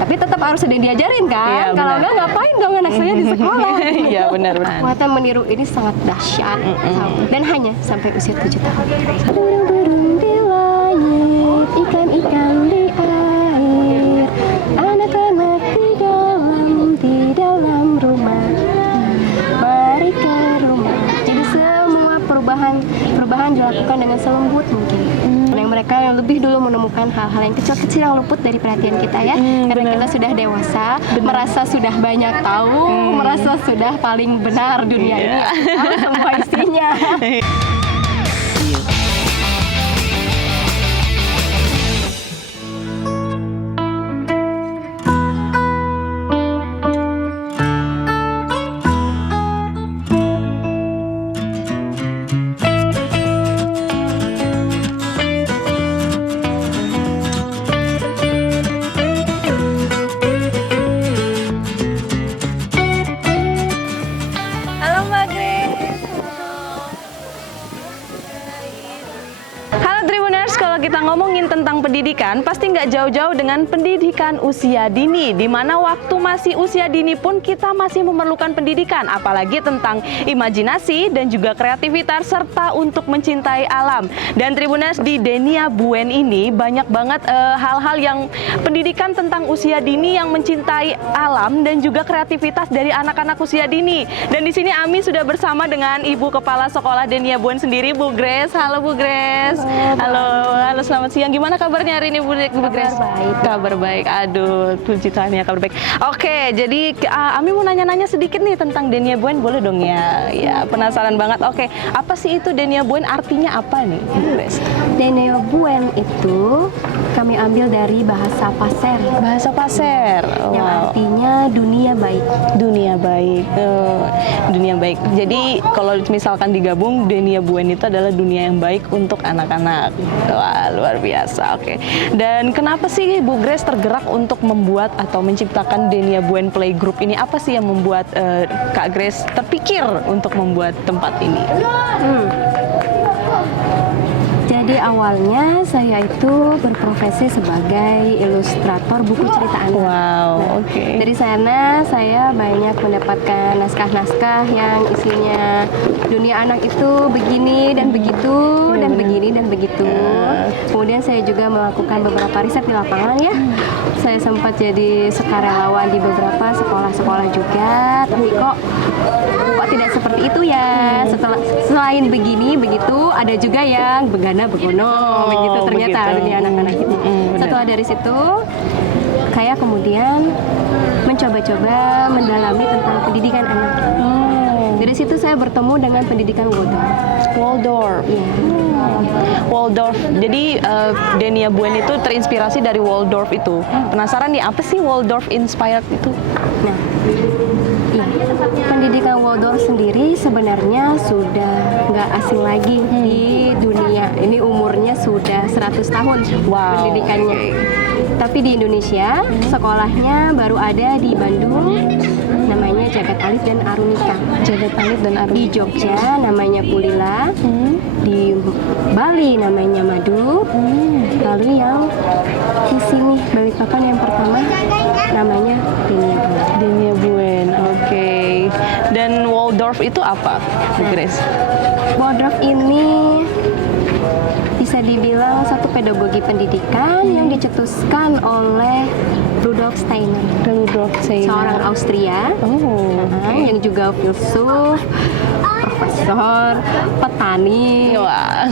Tapi tetap harus ada yang diajarin kan? Iya, Kalau benar. enggak ngapain dong anak saya di sekolah? Iya benar. Kekuatan meniru ini sangat dahsyat dan hanya sampai usia 7 tahun. Burung-burung di langit, ikan-ikan di air, anak-anak di dalam rumah. Mari ke rumah. Jadi semua perubahan dilakukan dengan selembut mungkin. Yang mereka yang lebih dulu menemukan hal-hal yang kecil-kecil yang luput dari perhatian kita ya. Karena kita sudah dewasa, merasa sudah banyak tahu, merasa sudah paling benar dunia ini. Tahu semua isinya. Halo Mbak Grace. Halo Tribuners, kalau kita ngomongin tentang pendidikan, pasti nggak jauh-jauh dengan pendidikan usia dini, di mana waktu masih usia dini pun kita masih memerlukan pendidikan, apalagi tentang imajinasi dan juga kreativitas serta untuk mencintai alam. Dan Tribuners, di Denia Buen ini banyak banget hal-hal yang pendidikan tentang usia dini yang mencintai alam dan juga kreativitas dari anak-anak usia dini. Dan di sini Ami sudah bersama dengan Ibu Kepala Sekolah Denia Buen sendiri, Bu Grace. Halo Bu Grace. Halo, selamat siang. Gimana kabarnya hari ini Bu Grace? Baik. Kabar baik. Aduh, puji Tuhan ya, kabar baik. Oke, jadi Ami mau nanya-nanya sedikit nih tentang Denia Buen, boleh dong ya? Ya, penasaran banget. Oke, apa sih itu Denia Buen? Artinya apa nih, Bu Grace? Denia Buen itu kami ambil dari bahasa Passer. Bahasa Passer. Yang Wow. artinya dunia baik. Dunia baik. Dunia baik. Jadi kalau misalkan digabung, Denia Buen itu adalah dunia yang baik untuk anak-anak. Wah, luar biasa. Oke. Dan kenapa sih Bu Grace tergerak untuk membuat atau menciptakan Denia Buen Playgroup ini? Apa sih yang membuat Kak Grace terpikir untuk membuat tempat ini? Jadi awalnya saya itu berprofesi sebagai ilustrator buku cerita anak. Wow, oke. Dari sana saya banyak mendapatkan naskah-naskah yang isinya dunia anak itu begini dan begitu dan begini dan begitu. Kemudian saya juga melakukan beberapa riset di lapangan ya. Saya sempat jadi sukarelawan di beberapa sekolah-sekolah juga. Tapi kok tidak seperti itu ya. Selain begini begitu, ada juga yang begana begono begitu ternyata begitu. dunia anak-anak itu. Setelah dari situ, saya kemudian mencoba-coba mendalami tentang pendidikan anak. Dari situ saya bertemu dengan pendidikan Waldorf. Waldorf. Waldorf. Jadi Denia Buen itu terinspirasi dari Waldorf itu. Penasaran nih, apa sih Waldorf inspired itu? Nah, iya. Pendidikan Waldorf sendiri sebenarnya sudah nggak asing lagi di dunia. Ini umurnya sudah 100 tahun Wow. pendidikannya. Tapi di Indonesia sekolahnya baru ada di Bandung, namanya Jagat Alif dan Arunika. Jagat Alif dan Di Arunika. Jogja namanya Pulila, di Bali namanya Madu, lalu yang di sini Balikpapan yang pertama namanya Denia Buen. Denia Buen, oke. Dan Waldorf itu apa, Bu Grace? Waldorf ini bisa dibilang satu pedagogi pendidikan yang dicetuskan oleh Rudolf Steiner, Rudolf Steiner. seorang Austria yang juga filsuf, profesor, petani, Wah,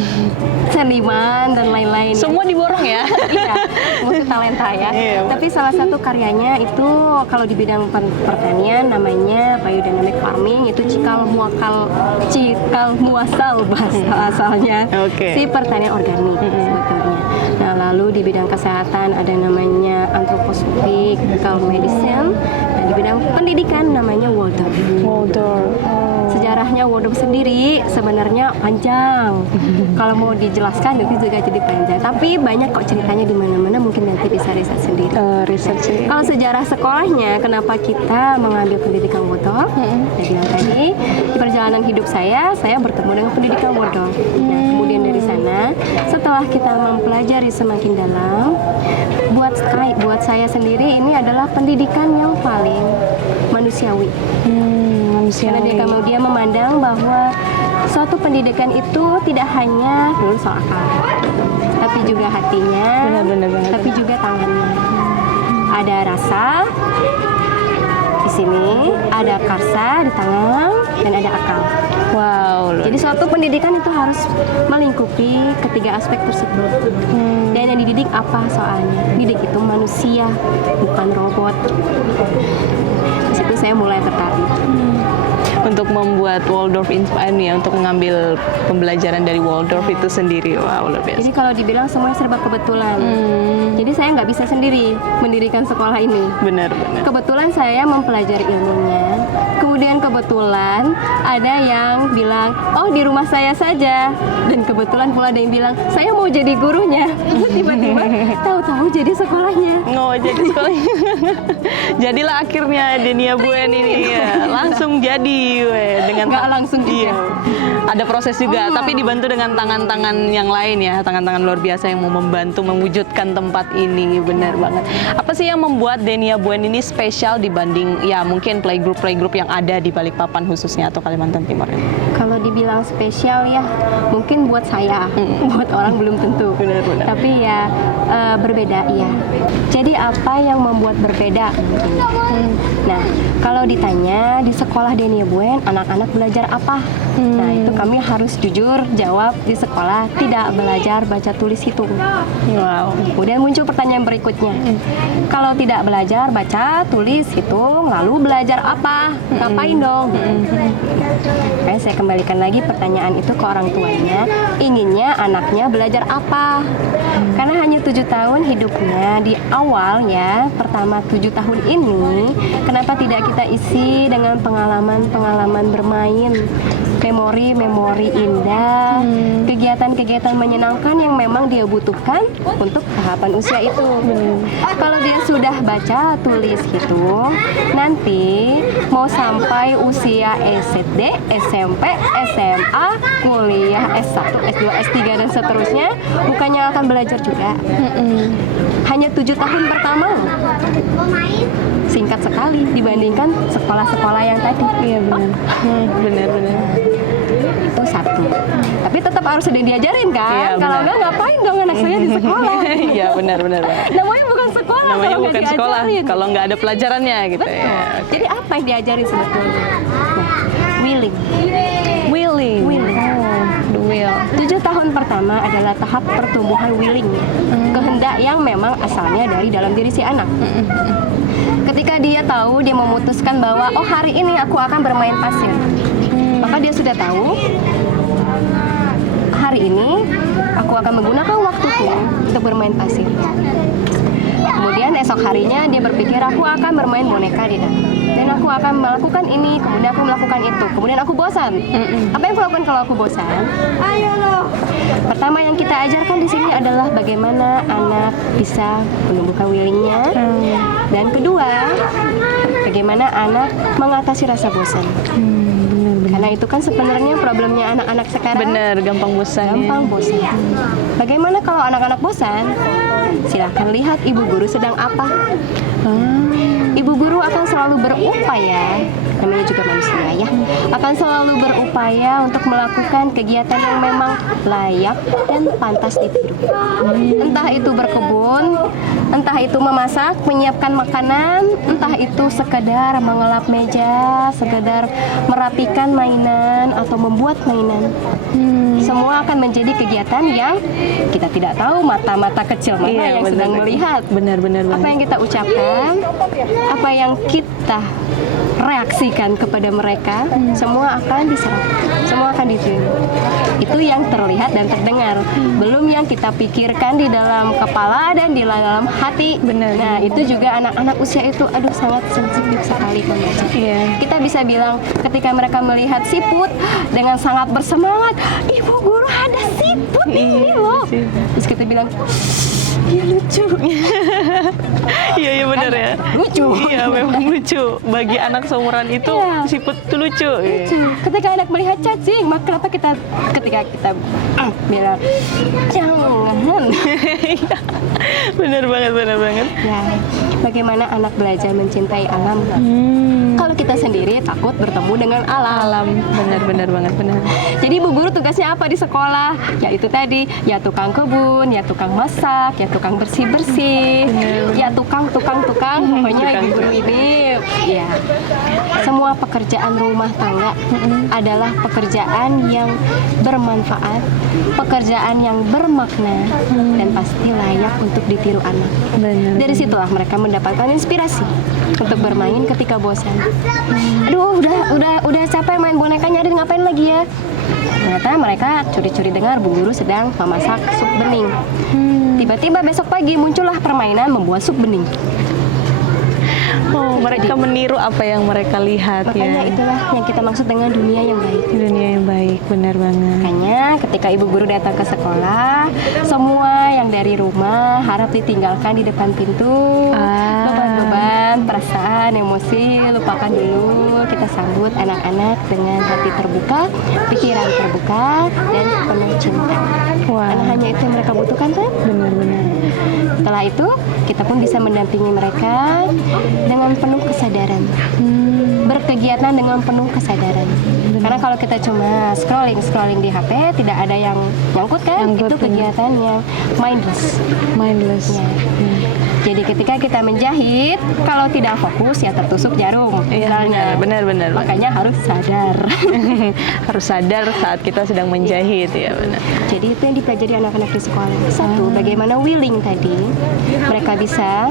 seniman dan lain-lain. semua diborong ya? Iya, multi talenta ya. Iya. Tapi salah satu karyanya itu kalau di bidang pertanian namanya biodynamic farming, itu cikal muasal bahasa asalnya Oke. si pertanian organik sebetulnya. Nah, lalu di bidang kesehatan ada namanya anthroposophic medicine. Nah, di bidang pendidikan namanya Waldorf. Waldorf. Sejarah sejarahnya Waldorf sendiri sebenarnya panjang. Kalau mau dijelaskan itu juga jadi panjang. Tapi banyak kok ceritanya di mana-mana, mungkin nanti bisa riset sendiri. Riset sih. Kalau sejarah sekolahnya, kenapa kita mengambil pendidikan Waldorf? Saya bilang tadi, di perjalanan hidup saya bertemu dengan pendidikan Waldorf. Nah, kemudian dari sana, setelah kita mempelajari semakin dalam, buat saya sendiri ini adalah pendidikan yang paling manusiawi. Karena dia memandang bahwa suatu pendidikan itu tidak hanya lulus soal akal, tapi juga hatinya, Benar. tapi juga tangannya. Ada rasa di sini, ada karsa di tangan, dan ada akal. Wow. Jadi suatu pendidikan itu harus melingkupi ketiga aspek tersebut. Dan yang dididik apa soalnya? Didik itu manusia, bukan robot. Di situ saya mulai tertarik. Untuk membuat Waldorf Inspire nih, untuk mengambil pembelajaran dari Waldorf itu sendiri. Wow, luar biasa. Jadi kalau dibilang semuanya serba kebetulan. Jadi saya nggak bisa sendiri mendirikan sekolah ini. Benar. Kebetulan saya mempelajari ilmunya. Kemudian kebetulan ada yang bilang, oh di rumah saya saja. Dan kebetulan pula ada yang bilang, saya mau jadi gurunya. Tiba-tiba tahu-tahu jadi sekolahnya. Jadi sekolahnya. Jadilah akhirnya Denia Buen ini ya, langsung jadi dengan Nggak langsung juga. Iya. Ada proses juga, tapi dibantu dengan tangan-tangan yang lain ya, tangan-tangan luar biasa yang mau membantu mewujudkan tempat ini. Benar banget. Apa sih yang membuat Denia Buen ini spesial dibanding ya mungkin playgroup yang ada di Balikpapan khususnya atau Kalimantan Timur ini? Kalau dibilang spesial ya, mungkin buat saya, buat orang belum tentu. Benar. Tapi ya berbeda ya. Jadi apa yang membuat berbeda? Nah, kalau ditanya di sekolah Denia Buen, anak-anak belajar apa? Nah, itu kami harus jujur jawab, di sekolah tidak belajar baca tulis hitung. Wow. Kemudian muncul pertanyaan berikutnya. Kalau tidak belajar baca tulis hitung, lalu belajar apa? Ngapain dong? Makanya saya kembalikan lagi pertanyaan itu ke orang tuanya. Inginnya anaknya belajar apa? Karena hanya 7 tahun hidupnya, di awal ya, pertama 7 tahun ini, kenapa tidak kita isi dengan pengalaman-pengalaman bermain, memori-memori indah, kegiatan-kegiatan menyenangkan yang memang dia butuhkan untuk tahapan usia itu. Kalau dia sudah baca, tulis, hitung, nanti mau sampai usia SD, SMP, SMA, kuliah, S1, S2, S3, dan seterusnya, bukannya akan belajar juga. Hanya 7 tahun pertama, singkat sekali dibandingkan sekolah-sekolah yang tadi. Iya benar. Itu satu. Tapi tetap harus sudah diajarin kan? Iya, Kalau benar. enggak, ngapain dong anak saya di sekolah? Iya benar. Namanya bukan sekolah. Namanya kalau bukan nggak sekolah diajarin. kalau nggak ada pelajarannya gitu Betul. ya. Jadi apa yang diajarin sebetulnya? Nah, willing. Willing. Oh, The will. 7 tahun pertama adalah tahap pertumbuhan willing. Kehendak yang memang asalnya dari dalam diri si anak. Ketika dia tahu, dia memutuskan bahwa oh hari ini aku akan bermain pasir. Maka dia sudah tahu hari ini aku akan menggunakan waktuku untuk bermain pasir. Kemudian esok harinya dia berpikir aku akan bermain boneka di dalam. Dan aku akan melakukan ini, kemudian aku melakukan itu. Kemudian aku bosan. Apa yang aku lakukan kalau aku bosan? Pertama yang kita ajarkan di sini adalah bagaimana anak bisa menumbuhkan willingnya. Dan kedua, bagaimana anak mengatasi rasa bosan. Karena itu kan sebenarnya problemnya anak-anak sekarang. Bener, gampang bosan. Gampang bosan. Bagaimana kalau anak-anak bosan? Silahkan lihat ibu guru sedang apa. Ibu guru akan selalu berupaya, namanya juga manusia ya, akan selalu berupaya untuk melakukan kegiatan yang memang layak dan pantas ditiru. Entah itu berkebun, entah itu memasak, menyiapkan makanan, entah itu sekedar mengelap meja, sekedar merapikan mainan atau membuat mainan. Semua akan menjadi kegiatan yang kita tidak tahu mata-mata kecil mana yang sedang melihat. Benar. Apa yang kita ucapkan, apa yang kita reaksi berikan kepada mereka, semua akan diserap, semua akan diterima. Itu yang terlihat dan terdengar, belum yang kita pikirkan di dalam kepala dan di dalam hati. Benar. Nah, itu juga anak-anak usia itu, aduh, sangat sensitif sekali kondisi. Iya. Kita bisa bilang ketika mereka melihat siput dengan sangat bersemangat, ibu guru ada siput ini loh. Terus kita bilang, dia lucu. Iya, iya benar ya. Lucu. Iya, memang lucu. Bagi anak seumuran itu, Iya. siput itu lucu. Lucu. Ketika anak melihat cacing, maka kenapa ketika kita bilang jangan. Iya. Benar banget, benar banget. Ya, bagaimana anak belajar mencintai alam? Kalau kita sendiri takut bertemu dengan alam. Benar banget, benar. Jadi ibu guru tugasnya apa di sekolah? Ya itu tadi, ya tukang kebun, ya tukang masak, ya tukang bersih-bersih, ya tukang. Pokoknya ibu guru ini, ya semua pekerjaan rumah tangga adalah pekerjaan yang bermanfaat, pekerjaan yang bermakna, dan pasti layak untuk ditiru anak. Benar. Dari situlah mereka mendapatkan inspirasi untuk bermain ketika bosan. Aduh, udah capek main boneka, nyari ngapain lagi ya? Ternyata mereka curi-curi dengar bu guru sedang memasak sup bening. Tiba-tiba besok pagi muncullah permainan membuat sup bening. Oh, mereka meniru apa yang mereka lihat. Makanya ya. itulah yang kita maksud dengan dunia yang baik. Dunia yang baik, benar banget. Makanya ketika ibu guru datang ke sekolah, semua yang dari rumah harap ditinggalkan di depan pintu. Beban-beban, perasaan, emosi, lupakan dulu. Kita sambut anak-anak dengan hati terbuka, pikiran terbuka, dan penuh cinta. Wah. Karena hanya itu yang mereka butuhkan kan? Benar-benar. Setelah itu, kita pun bisa mendampingi mereka dengan penuh kesadaran. Berkegiatan dengan penuh kesadaran. Karena kalau kita cuma scrolling di HP, tidak ada yang nyangkut kan? Nyangkut, Itu kegiatan yang mindless. Ya. Jadi ketika kita menjahit, kalau tidak fokus ya tertusuk jarum. Iya, benar. Makanya harus sadar. Harus sadar saat kita sedang menjahit, ya benar. Jadi itu yang dipelajari anak-anak di sekolah. Satu, bagaimana willing tadi mereka bisa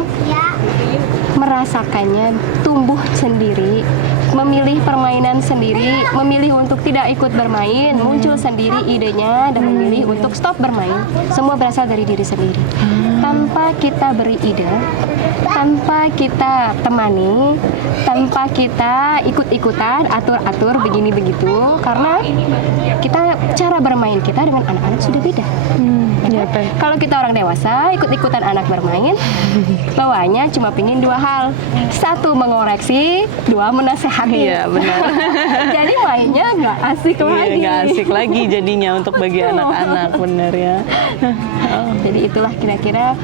merasakannya, tumbuh sendiri, memilih permainan sendiri, memilih untuk tidak ikut bermain, muncul sendiri idenya dan memilih untuk stop bermain. Semua berasal dari diri sendiri. Tanpa kita beri ide, tanpa kita temani, tanpa kita ikut-ikutan, atur-atur begini begitu, karena cara bermain kita dengan anak-anak sudah beda. Ya, Kalau kita orang dewasa ikut-ikutan anak bermain, bawaannya cuma pingin dua hal. Satu, mengoreksi, dua, menasehati. Iya, benar. Jadi mainnya nggak asik lagi. Nggak asik lagi jadinya untuk bagi anak-anak, benar ya. Jadi itulah kira-kira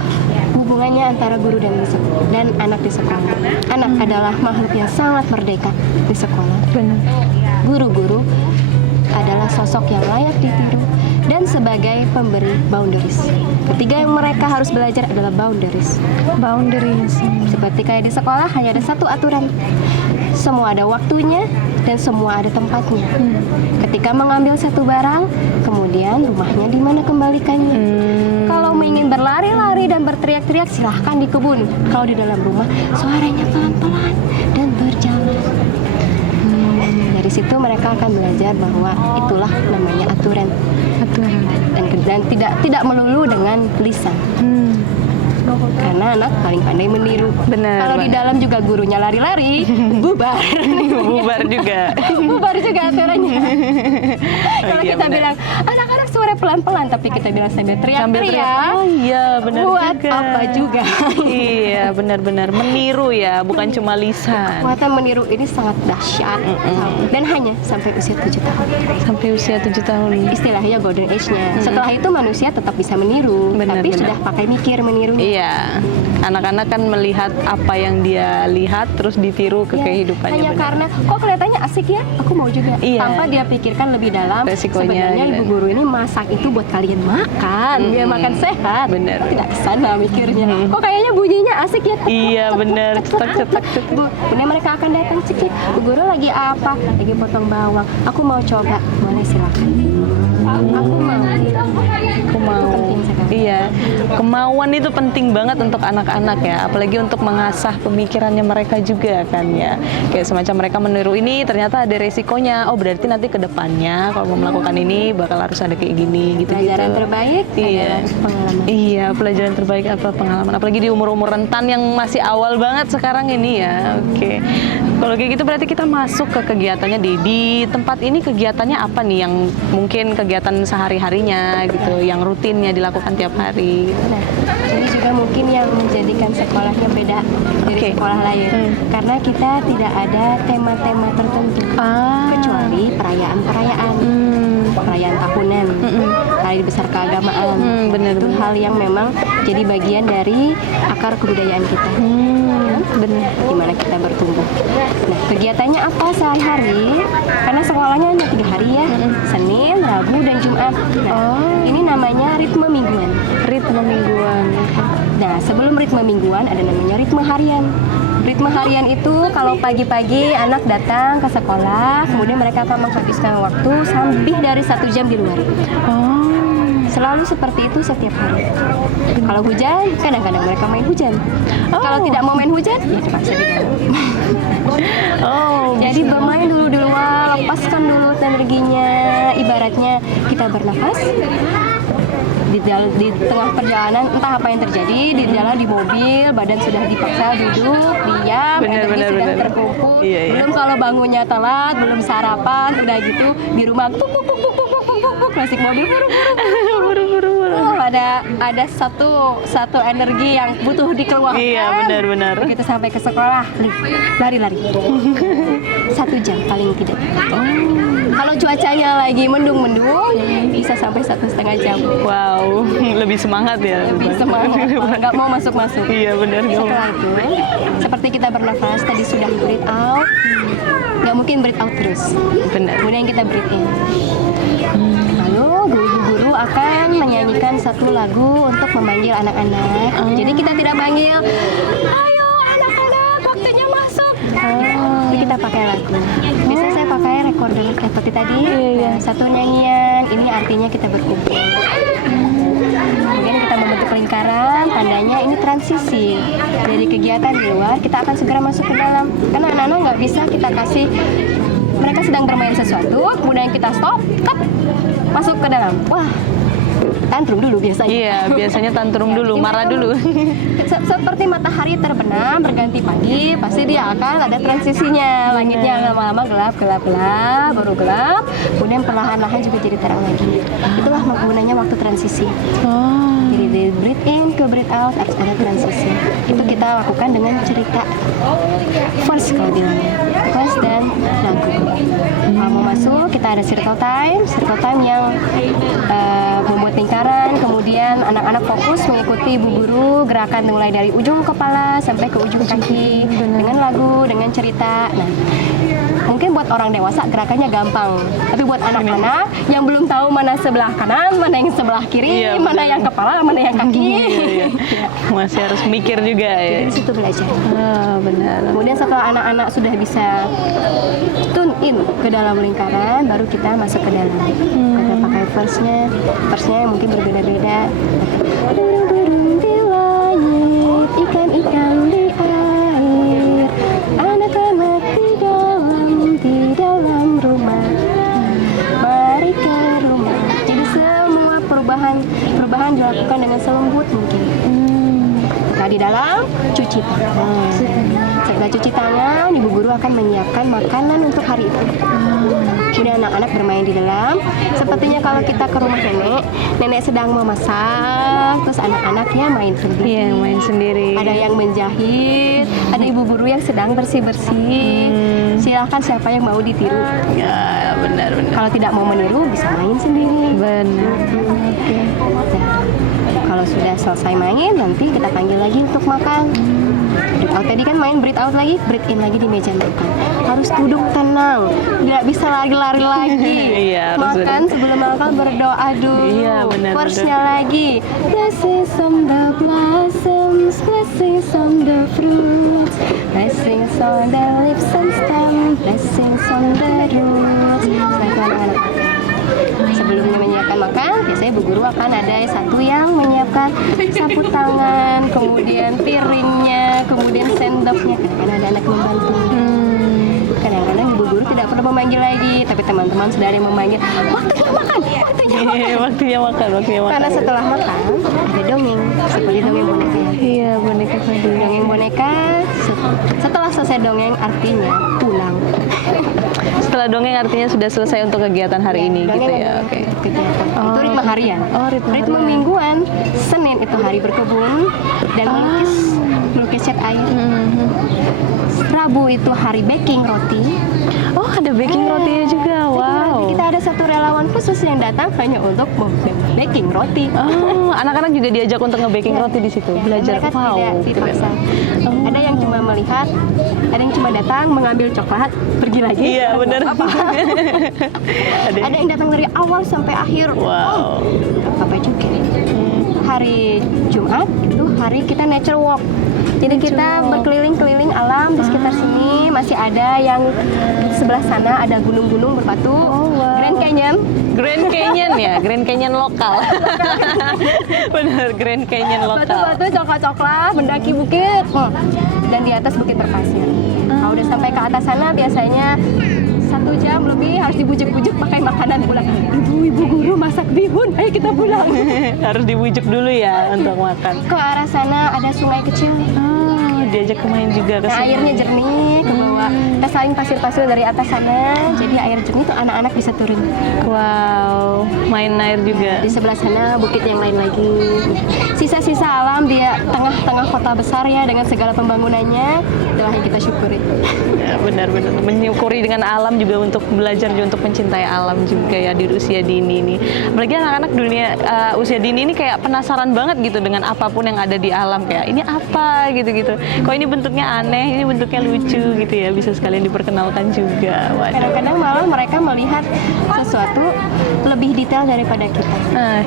hubungannya antara guru dan anak di sekolah. Anak adalah makhluk yang sangat merdeka di sekolah. Benar. Guru-guru adalah sosok yang layak ditiru dan sebagai pemberi boundaries. Ketiga yang mereka harus belajar adalah boundaries. Seperti kayak di sekolah hanya ada satu aturan. Semua ada waktunya dan semua ada tempatnya. Ketika mengambil satu barang, kemudian rumahnya di mana kembalikannya. Kalau ingin berlari-lari dan berteriak-teriak, silahkan di kebun. Kalau di dalam rumah, suaranya pelan-pelan dan berjalan. Dari situ mereka akan belajar bahwa itulah namanya aturan. Dan tidak melulu dengan lisan. Karena anak paling pandai meniru. Benar. Kalau di dalam juga gurunya lari-lari, bubar. Bubar juga aturannya. Kalau Iya, kita benar. bilang anak-anak suara pelan-pelan, tapi kita bilang sambil teriak-teriak. Oh iya, benar Buat juga. apa juga? Iya, benar-benar meniru ya, bukan cuma lisan. Kekuatan meniru ini sangat dahsyat. Dan hanya sampai usia 7 tahun. Sampai usia 7 tahun. Istilahnya golden age-nya. Setelah itu manusia tetap bisa meniru, Benar, tapi benar. sudah pakai mikir menirunya. Iya, anak-anak kan melihat apa yang dia lihat terus ditiru ke Ya, kehidupannya. hanya benar. karena kok kelihatannya asik ya, aku mau juga. Iya. Tanpa dia pikirkan lebih dalam. Resikonya, Sebenarnya gitu. ibu guru ini masak itu buat kalian makan, biar makan sehat. Bener. Tidak kesana mikirnya. Kok kayaknya bunyinya asik ya? Iya, bener. Cetak-cetak. Bu, kemudian mereka akan datang cekik. Bu guru lagi apa? Lagi potong bawang. Aku mau coba. Boleh silakan. Aku mau. Aku mau. Penting sekali. Iya, kemauan itu penting banget untuk anak-anak anak-anak ya, apalagi untuk mengasah pemikirannya mereka juga kan ya. Kayak semacam mereka meniru ini ternyata ada resikonya. Oh berarti nanti ke depannya kalau mau melakukan ini bakal harus ada kayak gini gitu-gitu. Pelajaran terbaik Iya. adalah pengalaman. Iya, pelajaran terbaik apa pengalaman. Apalagi di umur-umur rentan yang masih awal banget sekarang ini ya. Oke. Kalau kayak gitu berarti kita masuk ke kegiatannya di tempat ini, kegiatannya apa nih yang mungkin kegiatan sehari-harinya gitu, yang rutinnya dilakukan tiap hari. Nah, ini juga mungkin yang menjadikan sekolahnya beda dari Oke. sekolah lain. Karena kita tidak ada tema-tema tertentu, kecuali perayaan-perayaan, perayaan tahunan, hari besar keagamaan. Benar, Itu benar. hal yang memang jadi bagian dari akar kebudayaan kita. Benar. Gimana kita bertumbuh. Nah, kegiatannya apa sehari-hari? Karena sekolahnya hanya 3 hari ya, Senin, Rabu, dan Jumat. Nah, ini namanya ritme mingguan. Ritme mingguan. Nah, sebelum ritme mingguan ada namanya ritme harian. Ritme harian itu kalau pagi-pagi anak datang ke sekolah, kemudian mereka akan menghabiskan waktu lebih dari 1 jam di luar. Selalu seperti itu setiap hari. Kalau hujan, kadang-kadang mereka main hujan. Kalau tidak mau main hujan, ya dipaksa di dalam. Jadi bermain dulu di luar, lepaskan dulu energinya. Ibaratnya kita bernafas, di tengah perjalanan entah apa yang terjadi, di jalan di mobil badan sudah dipaksa duduk diam, energi sudah terkumpul. Belum kalau bangunnya telat, belum sarapan, udah gitu di rumah klasik mobil buru-buru. Ada satu energi yang butuh dikeluarkan. Iya, benar-benar. Begitu sampai ke sekolah, lari-lari. 1 jam paling tidak. Kalau cuacanya lagi mendung-mendung, bisa sampai 1,5 jam. Wow, lebih semangat ya. Lebih semangat, nggak mau masuk-masuk. Iya benar. Setelah itu, seperti kita bernafas tadi sudah breathe out, nggak mungkin breathe out terus. Benar. Kemudian kita breathe in. Lalu guru-guru akan menyanyikan satu lagu untuk memanggil anak-anak. Jadi kita tidak panggil, ayo anak-anak waktunya masuk. Jadi kita pakai lagu. Biasanya saya pakai recorder seperti tadi. Satu nyanyian, ini artinya kita berkumpul. Kemudian kita membentuk lingkaran, tandanya ini transisi dari kegiatan di luar, kita akan segera masuk ke dalam. Karena anak-anak nggak bisa kita kasih, mereka sedang bermain sesuatu, kemudian kita stop, masuk ke dalam. Wah, tantrum dulu biasanya. Iya, biasanya tantrum dulu, marah dulu. Seperti matahari terbenam berganti pagi, pasti dia akan ada transisinya. Langitnya lama-lama gelap, baru gelap, kemudian perlahan-lahan juga jadi terang lagi. Itulah gunanya waktu transisi. Jadi dari breathe in ke breathe out harus ada transisi. Itu kita lakukan dengan cerita first kalau bilangnya, first dan lagu. Kalau mau masuk kita ada circle time yang membuat lingkaran, kemudian anak-anak fokus mengikuti ibu guru, gerakan mulai dari ujung kepala sampai ke ujung kaki dengan lagu, dengan cerita. Nah, mungkin buat orang dewasa gerakannya gampang, tapi buat anak-anak yang belum tahu mana sebelah kanan, mana yang sebelah kiri, mana yang kepala, mana yang kaki, masih harus mikir juga ya. Jadi di situ belajar. Benar. Kemudian setelah anak-anak sudah bisa tune in ke dalam lingkaran, baru kita masuk ke dalam. Ada pakai verse-nya mungkin berbeda-beda. Burung-burung di langit, ikan-ikan di air, anak-anak di dalam rumah. Mari ke rumah. Jadi semua perubahan dilakukan dengan selembut mungkin. Setelah di dalam, cuci tangan. Setelah cuci tangan, ibu guru akan menyiapkan makanan untuk hari itu. Kemudian anak-anak bermain di dalam. Sepertinya kalau kita ke rumah nenek sedang memasak, terus anak-anaknya main sendiri. Iya, main sendiri. Ada yang menjahit, ada ibu guru yang sedang bersih-bersih. Silahkan siapa yang mau ditiru. Ya, benar. Kalau tidak mau meniru, bisa main sendiri. Benar. Kalau sudah selesai main, nanti kita panggil lagi untuk makan. Breathe out tadi kan main, breathe out lagi, breathe in lagi di meja makan. Harus duduk tenang, tidak bisa lari-lari lagi. Iya, harus makan duduk. sebelum makan berdoa dulu. Iya, benar. First-nya lagi, blessings on the blossoms, blessings on the fruits, blessings on the lips and stem, blessings on the roots. Setelah itu anak-anak Sebelumnya menyiapkan makan, biasanya Bu Guru akan ada satu yang menyiapkan sapu tangan, kemudian piringnya, kemudian sendoknya. Kadang-kadang ada anak membantu. Kadang-kadang Ibu Guru tidak perlu memanggil lagi, tapi teman-teman sudah ada yang memanggil. Waktunya makan, waktunya makan. Waktunya makan. Karena setelah makan ada dongeng, seperti dongeng boneka. Iya, boneka tadi. Dongeng boneka. Setelah selesai dongeng artinya pulang. Setelah dongeng artinya sudah selesai untuk kegiatan hari ini gitu Dongeng ya. adalah Oke. kegiatan. Itu ritme harian. Oh, ritme harian. mingguan. Senin itu hari berkebun dan melukis cat air. Rabu itu hari baking roti. Oh, ada baking rotinya juga. Wow. Jadi kita ada satu relawan khusus yang datang hanya untuk baking roti. Oh, anak-anak juga diajak untuk nge-baking roti di situ, belajar. Mereka Wow. tidak dipaksa. Ada yang cuma melihat, ada yang cuma datang mengambil coklat, pergi lagi. Iya, benar. Ada yang datang dari awal sampai akhir. Wow. Apa juga? Hari Jumat itu hari kita nature walk. Jadi kita berkeliling-keliling alam di sekitar sini. Masih ada yang di sebelah sana ada gunung-gunung berbatu. wow. Grand Canyon. Grand Canyon ya, Grand Canyon lokal. Benar, Grand Canyon lokal. Batu-batu coklat-coklat, mendaki bukit. Dan di atas bukit berpasir. Kalau udah sampai ke atas sana biasanya 1 jam lebih harus dibujuk-bujuk pakai makanan pulang. Ibu guru masak bihun, ayo kita pulang. Harus dibujuk dulu ya untuk makan. Ke arah sana ada sungai kecil. Diajak main juga ke Nah, sini. airnya jernih ke bawah. Kita saling pasir-pasir dari atas sana. Jadi air jernih tuh anak-anak bisa turun. Wow, main air juga. Di sebelah sana bukit yang lain lagi. Sisa-sisa alam di tengah-tengah kota besar ya dengan segala pembangunannya. Itulah yang kita syukuri. Ya, benar-benar menyukuri dengan alam juga untuk belajar juga untuk mencintai alam juga ya di usia dini ini. Apalagi anak-anak dunia usia dini ini kayak penasaran banget gitu dengan apapun yang ada di alam, kayak ini apa gitu-gitu. Kok ini bentuknya aneh, ini bentuknya lucu gitu ya, bisa sekalian diperkenalkan juga. Waduh. Kadang-kadang malah mereka melihat sesuatu lebih detail daripada kita.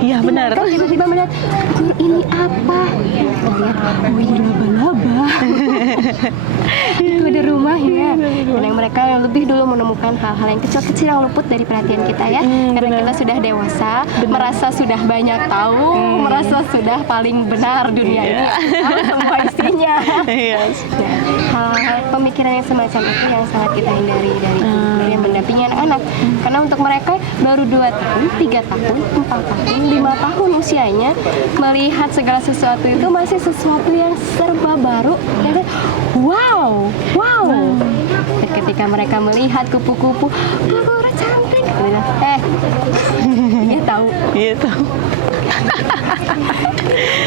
Iya benar. Mereka tiba-tiba melihat, "Guru, ini apa?" Kita lihat, "Oh, ini laba-laba." Itu ada rumahnya. Dan mereka yang lebih dulu menemukan hal-hal yang kecil-kecil yang luput dari perhatian kita ya. Karena kita sudah dewasa, merasa sudah banyak tahu, merasa sudah paling benar dunia ini. Tahu semua isinya. Yes. Hal-hal pemikiran yang semacam itu yang sangat kita hindari dari guru yang mendampingi anak-anak. Karena untuk mereka baru 2 tahun, 3 tahun, 4 tahun, 5 tahun usianya, melihat segala sesuatu itu masih sesuatu yang serba baru. Ya kan? Wow. Dan ketika mereka melihat kupu-kupu, "Bu Guru cantik." Dia tahu. Iya tahu.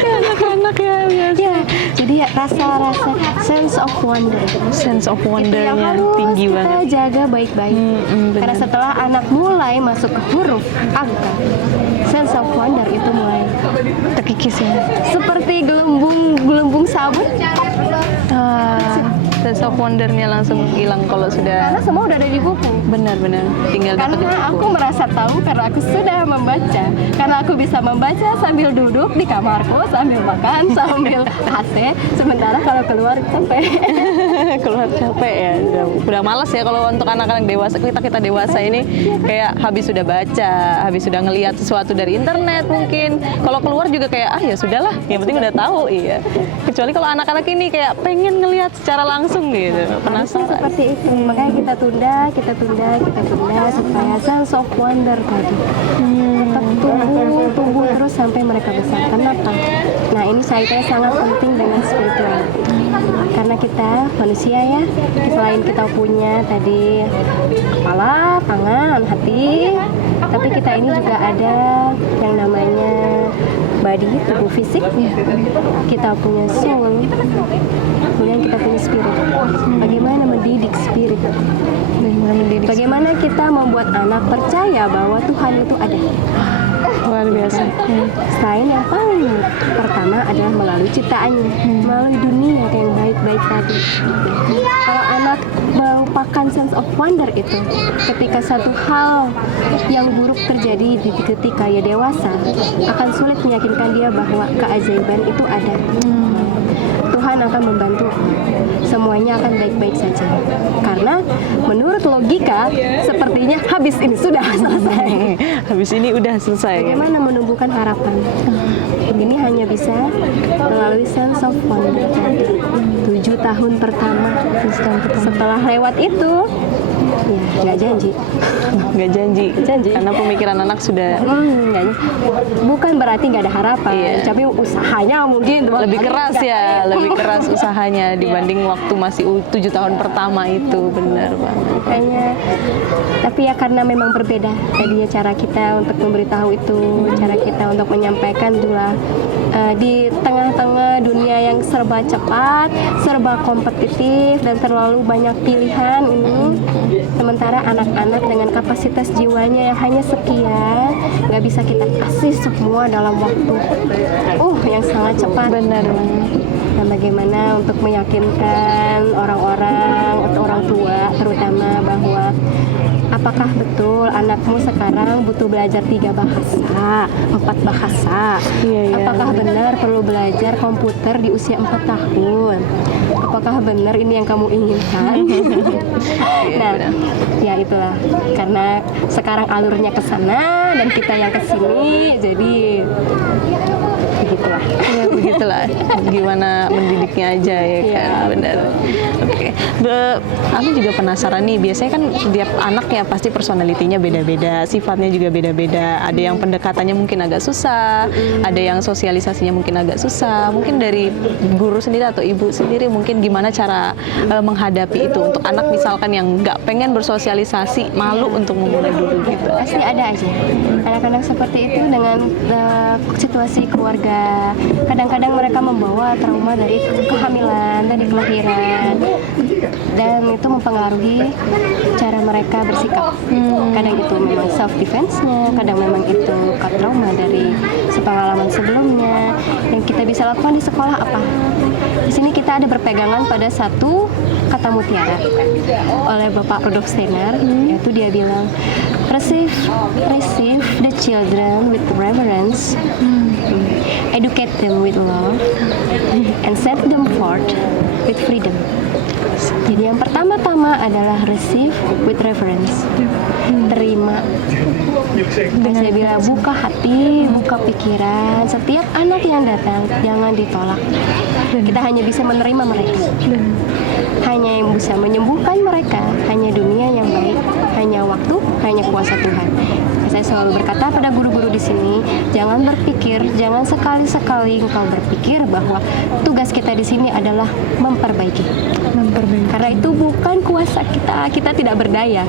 Anak-anak ya biasa. Ya, jadi ya rasa-rasa sense of wonder. Sense of Itu yang wondernya harus tinggi kita banget. jaga baik-baik. Karena setelah anak mulai masuk ke huruf angka, sense of wonder itu mulai Terkikis ya. seperti gelembung sabun. Sense of wondernya langsung hilang kalau sudah Karena semua udah ada di buku. benar-benar tinggal dapat di Karena buku. aku merasa tahu karena aku sudah membaca. Karena aku bisa membaca sambil duduk di kamarku, sambil makan, sambil AC. Sementara kalau keluar sampai Keluar capek ya, udah malas ya kalau untuk anak-anak dewasa, kita dewasa ini kayak habis sudah baca, habis sudah ngelihat sesuatu dari internet mungkin. Kalau keluar juga kayak ya sudahlah, yang penting udah tahu. Iya. Kecuali kalau anak-anak ini kayak pengen ngelihat secara langsung gitu, penasaran. seperti itu. Makanya kita tunda supaya sense of wonder tadi tetap tumbuh terus sampai mereka besar. Kenapa? Nah, ini kaitannya sangat penting dengan spiritual. Karena kita manusia ya, selain kita punya tadi kepala, tangan, hati, tapi kita ini juga ada yang namanya body, tubuh fisik. Kita punya soul, kemudian kita punya spirit. Bagaimana mendidik spirit? Bagaimana kita membuat anak percaya bahwa Tuhan itu ada? Luar biasa. Selain yang paling pertama adalah melalui ciptaannya, melalui dunia yang baik-baik tadi. Kalau anak melupakan sense of wonder itu, ketika satu hal yang buruk terjadi ketika ia dewasa, akan sulit meyakinkan dia bahwa keajaiban itu ada. Tuhan akan membantu, semuanya akan baik-baik saja. Karena menurut logika, sepertinya habis ini sudah selesai. Habis ini udah selesai. Bagaimana menumbuhkan harapan? Ini hanya bisa melalui sense of wonder. 7 tahun pertama. Setelah lewat itu, ya nggak janji. Nggak janji. Janji. Karena pemikiran anak sudah Nggak, bukan berarti nggak ada harapan, Iya. tapi usahanya mungkin lebih keras ya, lebih keras usahanya dibanding waktu masih 7 tahun pertama itu, benar banget. Makanya, tapi ya karena memang berbeda tadinya cara kita untuk memberitahu itu, cara kita untuk menyampaikan itulah di tengah-tengah dunia yang serba cepat, serba kompetitif dan terlalu banyak pilihan ini, sementara anak-anak dengan kapasitas jiwanya yang hanya sekian nggak bisa kita kasih semua dalam waktu yang sangat cepat. Benar banget. Dan bagaimana untuk meyakinkan orang-orang atau orang tua terutama bahwa apakah betul anakmu sekarang butuh belajar 3 bahasa, 4 bahasa? Iya. Apakah benar perlu belajar komputer di usia 4 tahun? Apakah benar ini yang kamu inginkan? Nah, ya itulah. Karena sekarang alurnya ke sana dan kita yang ke sini, jadi begitulah. Ya begitulah, gimana mendidiknya aja ya kan, benar. Oke, aku juga penasaran nih, biasanya kan setiap anak ya pasti personalitinya beda-beda, sifatnya juga beda-beda. Ada yang pendekatannya mungkin agak susah, ada yang sosialisasinya mungkin agak susah. Mungkin dari guru sendiri atau ibu sendiri mungkin gimana cara menghadapi itu untuk anak misalkan yang nggak pengen bersosialisasi, malu untuk memulai dulu gitu. Pasti ada aja anak-anak seperti itu dengan situasi keluarga. Kadang-kadang mereka membawa trauma dari kehamilan, dari kelahiran, dan itu mempengaruhi cara mereka bersikap. Kadang itu memang self defense-nya, kadang memang itu trauma dari pengalaman sebelumnya. Yang kita bisa lakukan di sekolah apa? Di sini kita ada berpegangan pada satu kata mutiara oleh Bapak Rudolf Steiner, yaitu dia bilang, receive the children with reverence, educate them with love, and set them forth with freedom. Jadi yang pertama-tama adalah receive with reverence, terima. Dan saya bilang buka hati, buka pikiran. Setiap anak yang datang jangan ditolak. Kita hanya bisa menerima mereka. Hanya yang bisa menyembuhkan mereka hanya dunia yang baik, hanya waktu, hanya kuasa Tuhan. Saya selalu berkata pada guru-guru di sini, jangan berpikir, jangan sekali-sekali engkau berpikir bahwa tugas kita di sini adalah memperbaiki. Karena itu bukan kuasa kita, kita tidak berdaya.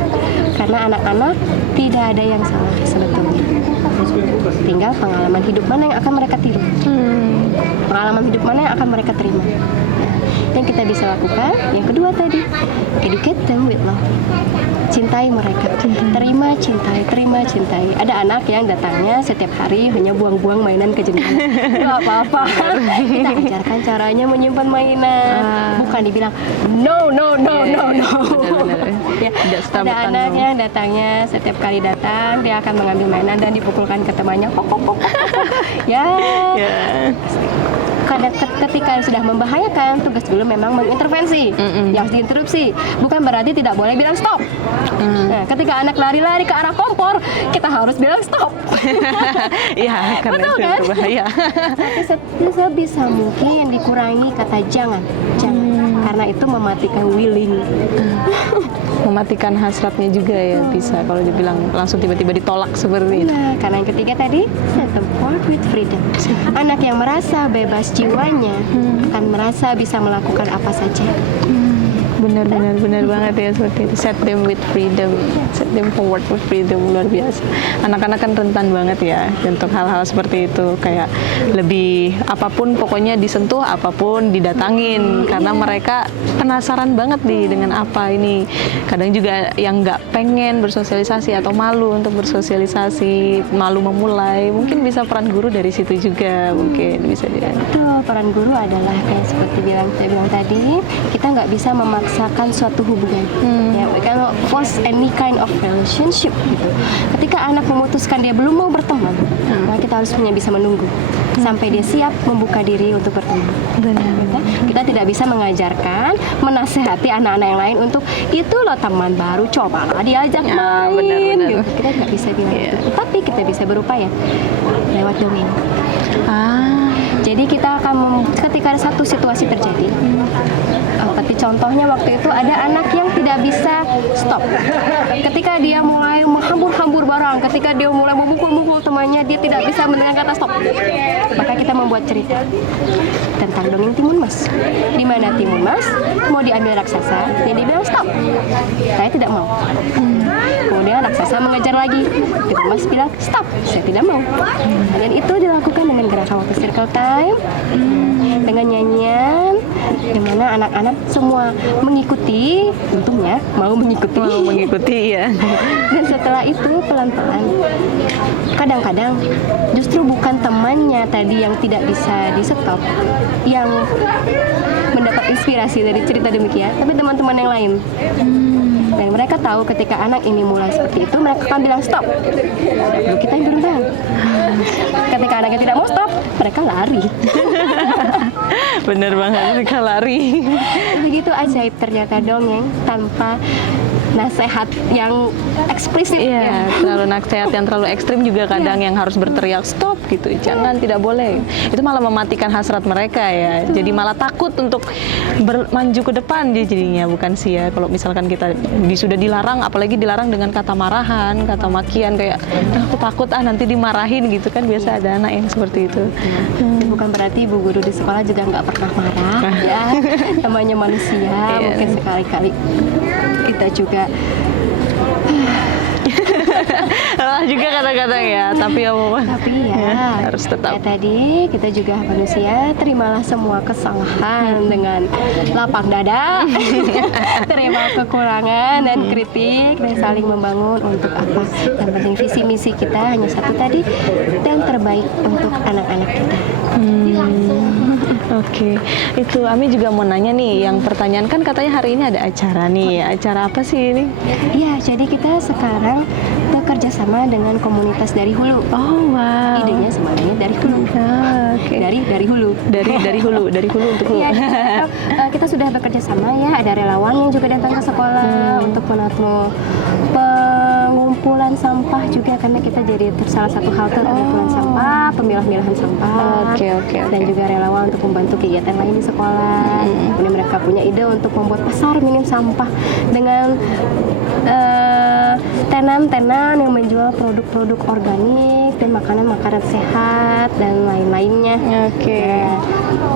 Karena anak-anak tidak ada yang salah sebetulnya. Tinggal pengalaman hidup mana yang akan mereka tiru. Pengalaman hidup mana yang akan mereka terima. Yang kita bisa lakukan, yang kedua tadi, educate them with love. Cintai mereka, terima cintai. Ada anak yang datangnya setiap hari hanya buang-buang mainan ke jendela. Nggak apa-apa, kita ajarkan caranya menyimpan mainan. Bukan dibilang no. Ya, ada anak yang datangnya setiap kali datang dia akan mengambil mainan dan dipukulkan ke temannya. Ya. Ketika sudah membahayakan, tugas guru memang mengintervensi, yang harus diinterupsi. Bukan berarti tidak boleh bilang stop. Nah, ketika anak lari-lari ke arah kompor, kita harus bilang stop. Ya, karena betul, itu kan? berbahaya. Tapi sebisa mungkin dikurangi kata jangan. Karena itu mematikan willing. Mematikan hasratnya juga ya, bisa kalau dibilang langsung tiba-tiba ditolak seperti itu. Nah, karena yang ketiga tadi, set them forth with freedom. Anak yang merasa bebas jiwanya akan merasa bisa melakukan apa saja. Benar banget ya, seperti itu. Set them with freedom, set them forward with freedom, luar biasa. Anak-anak kan rentan banget ya untuk hal-hal seperti itu, kayak lebih apapun pokoknya disentuh, apapun didatangin, karena mereka penasaran banget nih dengan apa ini. Kadang juga yang nggak pengen bersosialisasi atau malu untuk bersosialisasi, malu memulai, mungkin bisa peran guru dari situ juga, mungkin bisa juga. Betul, peran guru adalah kayak seperti saya bilang tadi, kita nggak bisa memaksakan suatu hubungan. Ya, we cannot force any kind of relationship gitu. Ketika anak memutuskan dia belum mau berteman, maka kita harus bisa menunggu sampai dia siap membuka diri untuk berteman. Kita kita tidak bisa mengajarkan, menasehati anak-anak yang lain untuk itu loh teman baru, cobalah diajak main. Benar-benar. Gitu. Kita nggak bisa bilang itu. Tapi kita bisa berupaya lewat dongeng. Jadi kita akan ketika ada satu situasi terjadi, seperti contohnya waktu itu ada anak yang tidak bisa stop. Ketika dia mulai menghambur-hambur barang, ketika dia mulai memukul-mukul temannya, dia tidak bisa mendengar kata stop. Maka kita membuat cerita tentang dongeng Timun Mas. Di mana Timun Mas mau diambil raksasa, yang dia bilang stop. Saya tidak mau. Kemudian raksasa mengejar lagi. Timun Mas bilang stop, saya tidak mau. Dan itu dilakukan dengan gerakan waktu circle time, dengan nyanyian, di mana anak-anak semua mengikuti, untungnya mau mengikuti. Ya. Dan setelah itu pelan-pelan, kadang-kadang justru bukan temannya tadi yang tidak bisa di stop yang mendapat inspirasi dari cerita demikian, tapi teman-teman yang lain. Dan mereka tahu ketika anak ini mulai seperti itu, mereka akan bilang stop. Lalu kita yang berundang. Ketika anaknya tidak mau stop, mereka lari. Bener banget, mereka lari. Begitu ajaib ternyata dongeng tanpa nasihat yang eksplisit. Iya, terlalu nasihat yang terlalu ekstrim juga kadang yang harus berteriak stop gitu, jangan, tidak boleh. Itu malah mematikan hasrat mereka ya. Jadi malah takut untuk maju ke depan dia jadinya, bukan sih ya. Kalau misalkan kita sudah dilarang, apalagi dilarang dengan kata marahan, kata makian kayak aku takut nanti dimarahin gitu kan, biasa ada anak yang seperti itu. Bukan berarti ibu guru di sekolah juga nggak pernah marah ya. Namanya manusia, mungkin sekali-kali kita juga Lelah juga kadang-kadang ya, tapi ya harus tetap. Ya, tadi kita juga manusia, terimalah semua kesalahan dengan lapang dada, terima kekurangan dan kritik, dan saling membangun untuk apa? Yang penting visi misi kita hanya satu tadi, dan terbaik untuk anak-anak kita. Oke, itu Ami juga mau nanya nih, yang pertanyaan kan katanya hari ini ada acara nih, acara apa sih ini? Ya, jadi kita sekarang bekerja sama dengan komunitas dari hulu. Oh wow. Idenya sebenarnya dari hulu. Okay. Dari hulu. Dari hulu untuk hulu. Ya, kita sudah bekerja sama ya, ada relawan yang juga datang ke sekolah untuk menatmu pengumpulan sampah juga, karena kita jadi salah satu halte pengumpulan sampah, pemilah-milahan sampah. Dan juga relawan untuk membantu kegiatan lain di sekolah. Kemudian mereka punya ide untuk membuat pasar minim sampah dengan tenan-tenan yang menjual produk-produk organik dan makanan-makanan sehat dan lain-lainnya.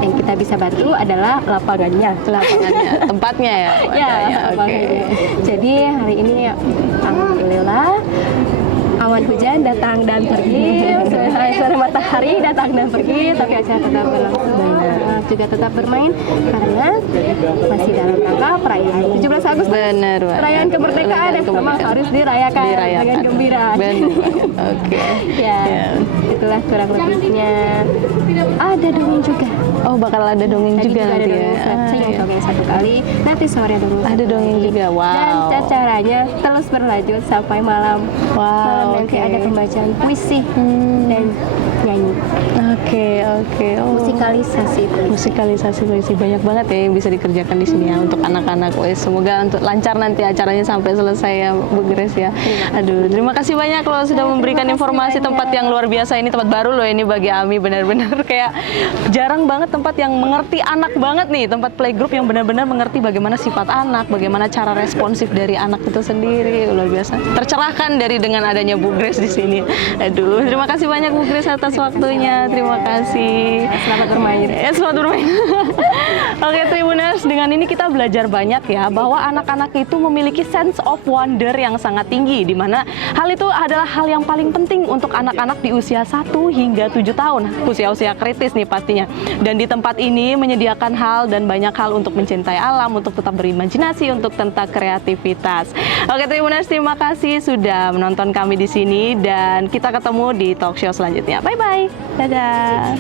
Yang kita bisa bantu adalah lapangannya, tempatnya ya. Jadi hari ini alhamdulillah awan hujan datang dan pergi, sore matahari datang dan pergi, tapi acara tetap berlangsung, juga tetap bermain karena masih dalam rangka perayaan 17 Agustus. Benar, perayaan kemerdekaan yang memang harus dirayakan dengan gembira. Itulah kurang lebihnya. Ada dongeng juga. Oh, bakal ada dongeng juga nanti ya. Saya dongeng satu kali, nanti sore dongeng. Ada dongeng juga. Wow. Dan acaranya terus berlanjut sampai malam. Wow. Nanti ada pembacaan puisi dan nyanyi. Musikalisasi puisi banyak banget ya yang bisa dikerjakan di sini ya untuk anak-anak. Semoga untuk lancar nanti acaranya sampai selesai ya Bu Grace ya. Aduh, terima kasih banyak loh sudah memberikan informasi tempat yang luar biasa ini, tempat baru loh ini bagi Ami, benar-benar kayak jarang banget tempat yang mengerti anak banget nih, tempat playgroup yang benar-benar mengerti bagaimana sifat anak, bagaimana cara responsif dari anak itu sendiri, luar biasa. Tercerahkan dari dengan adanya Bu Grace di sini. Aduh, terima kasih banyak Bu Grace atas waktunya. Terima kasih. Selamat bermain. Selamat bermain. Oke, Tribuners, dengan ini kita belajar banyak ya bahwa anak-anak itu memiliki sense of wonder yang sangat tinggi, di mana hal itu adalah hal yang paling penting untuk anak-anak di usia 1 hingga 7 tahun, usia-usia kritis nih pastinya. Dan di tempat ini menyediakan hal dan banyak hal untuk mencintai alam, untuk tetap berimajinasi, untuk tentang kreativitas. Oke, Tribuners, terima kasih sudah menonton kami di sini dan kita ketemu di talk show selanjutnya. Bye-bye. Dadah.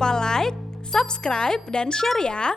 lupa like, subscribe, dan share ya.